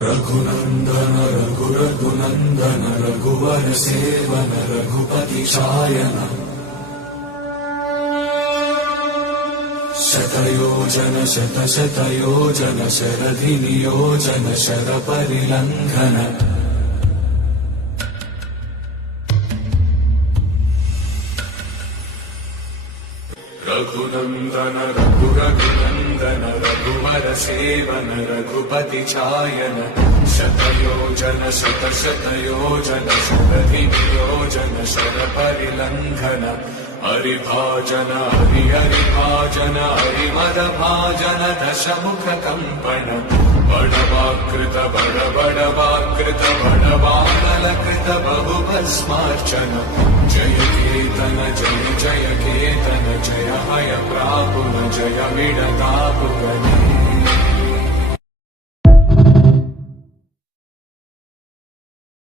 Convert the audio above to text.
रघुनन्दन रघुनन्दन रघुवर seven Raghupati चायन शतयोजन शतशतयोजन शरधि नियोजन शरपरिलङ्घन रघुनन्दन रघुनन्दन रघुवर seven Raghupati चायन शतयोजन शतशतयोजन शरधि नियोजन शरपरिलङ्घन हरिभाजन हरिभाजन हरिमदभाजन दशमुख कम्पन बड़वाकृत बड़वाकृत बड़वानलकृत बहुभस्मार्चन जय केतन जय जय केतन जय हय प्रापुन जय विडतापुगने।